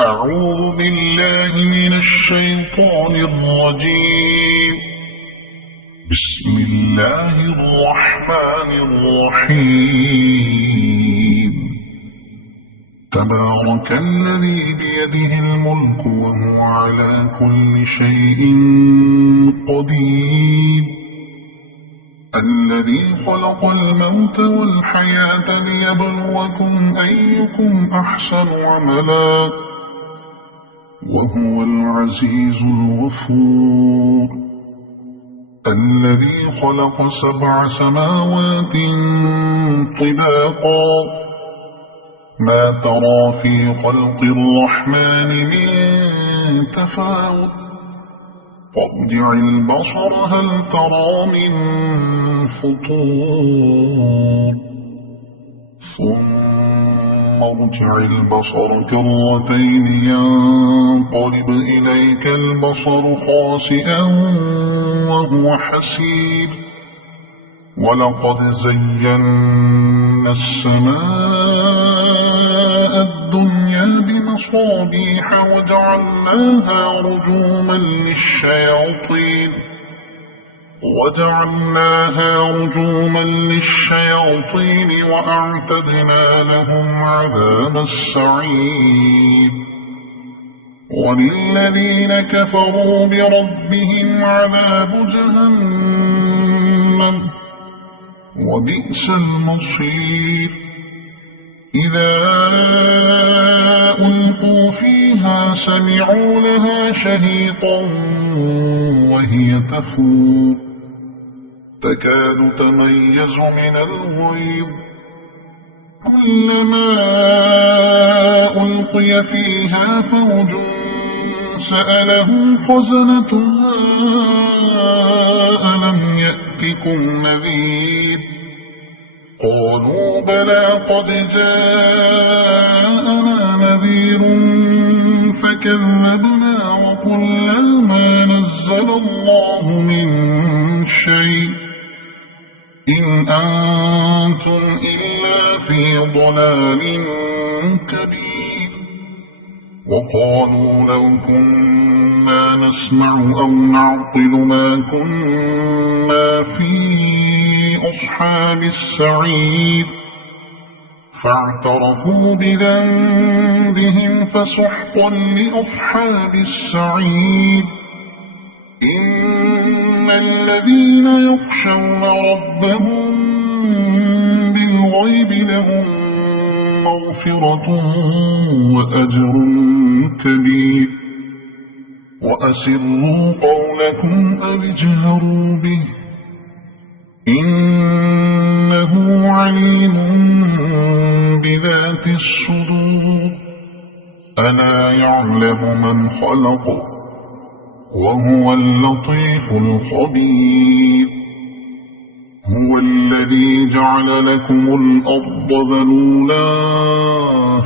أعوذ بالله من الشيطان الرجيم. بسم الله الرحمن الرحيم. تبارك الذي بيده الملك وهو على كل شيء قدير. الذي خلق الموت والحياة ليبلوكم أيكم أحسن عملا وهو العزيز الغفور. الذي خلق 7 سماوات طباقا ما ترى في خلق الرحمن من تفاوت فارجع البصر هل ترى من فطور ثم ارجع البصر كرتين ينقلب إليك البصر خاسئا وهو حسير. ولقد زينا السماء الدنيا بمصابيح وجعلناها رجوما للشياطين وأعتدنا لهم عذاب السعير. وللذين كفروا بربهم عذاب جهنم وبئس المصير. إذا ألقوا فيها سمعوا لها شهيقا وهي تفور تكاد تميز من الغيظ كلما ألقي فيها فوج سألهم خزنتها ألم يأتكم نذير قالوا بلى قد جاءنا نذير فكذبنا وقلنا ما نزل الله من شيء إن أنتم إلا في ضلال كبير. وقالوا لو كنا نسمع أو نعقل ما كنا في أصحاب السعير فاعترفوا بذنبهم فسحقا لأصحاب السعير. إن الذين يخشون ربهم بالغيب لهم مغفرة وأجر كبير. وأسروا قولكم أو اجهروا به إنه عليم بذات الصدور. ألا يعلم من خلق وهو اللطيف الخبير. هو الذي جعل لكم الأرض ذلولا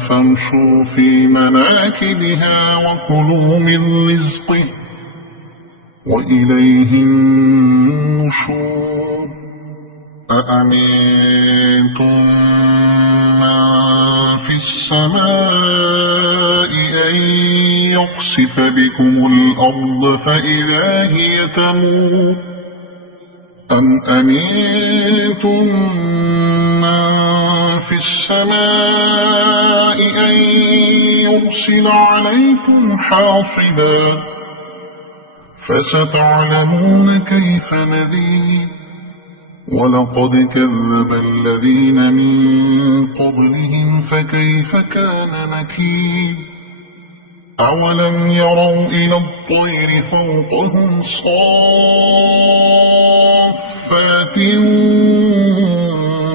فامشوا في مناكبها وكلوا من رزقه وإليه النشور. أأمنتم من في السماء أن يخسف بكم الأرض فإذا هي تمور أم أمنتم من في السماء أن يرسل عليكم حاصبا فستعلمون كيف نذير. ولقد كذب الذين من قبلهم فكيف كان نكير. أولم يروا إلى الطير فوقهم صافات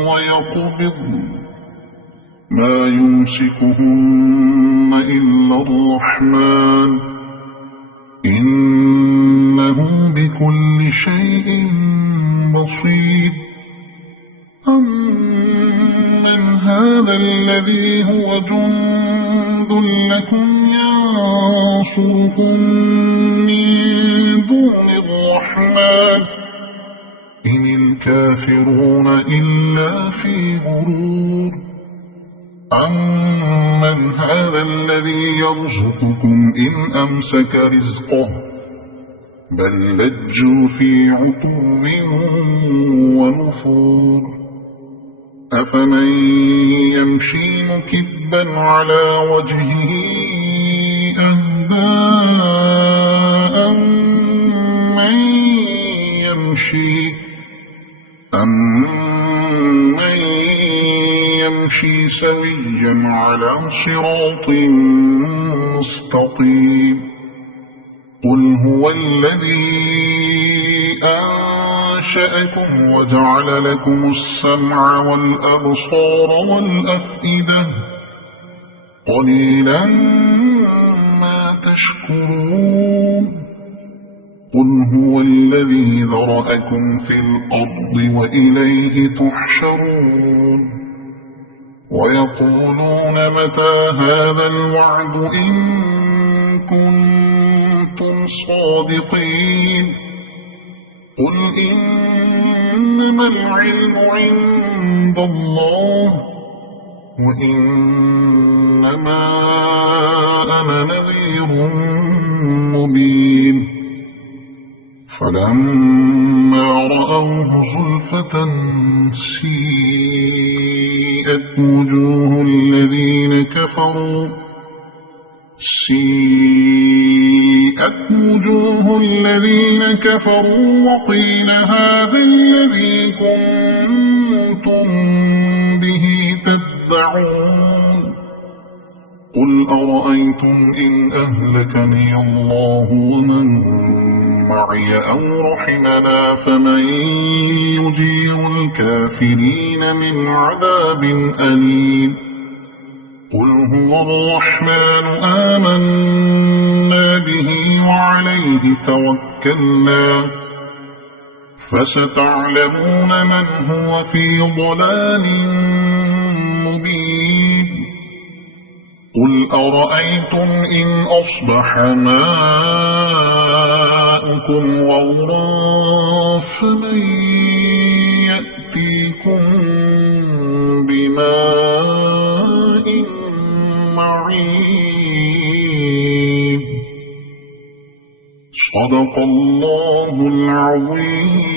ويقبضن ما يمسكهن إلا الرحمن إنه بكل شيء بصير. أمن هذا الذي هو جند لكم ينصركم من دون الرحمن إن الكافرون إلا في غرور. أمن أمن هذا الذي يرزقكم إن أمسك رزقه بل لجوا في عتو ونفور أفمن يمشي مكبا على وجهه أهدى أمن يمشي سويا على صراط مستقيم قل هو الذي أنشأكم وجعل لكم السمع والأبصار والأفئدة قليلا ما تشكرون قل هو الذي ذرأكم في الأرض وإليه تحشرون ويقولون متى هذا الوعد إن كنتم صادقين قل إنما العلم عند الله وإنما أنا نذير مبين فلما رأوه زلفة سيئت وجوه الذين كفروا وقيل هذا الذي كنتم به تدعون قل أرأيتم إن أهلكني الله ومن معي أو رحمنا فمن يجير الكافرين من عذاب أليم قل هو الرحمن آمنا به وعليه توكلنا فستعلمون من هو في ضلال مبين قل أرأيتم إن أصبح ماؤكم غورا فمن يأتيكم بماء معين صدق الله العظيم.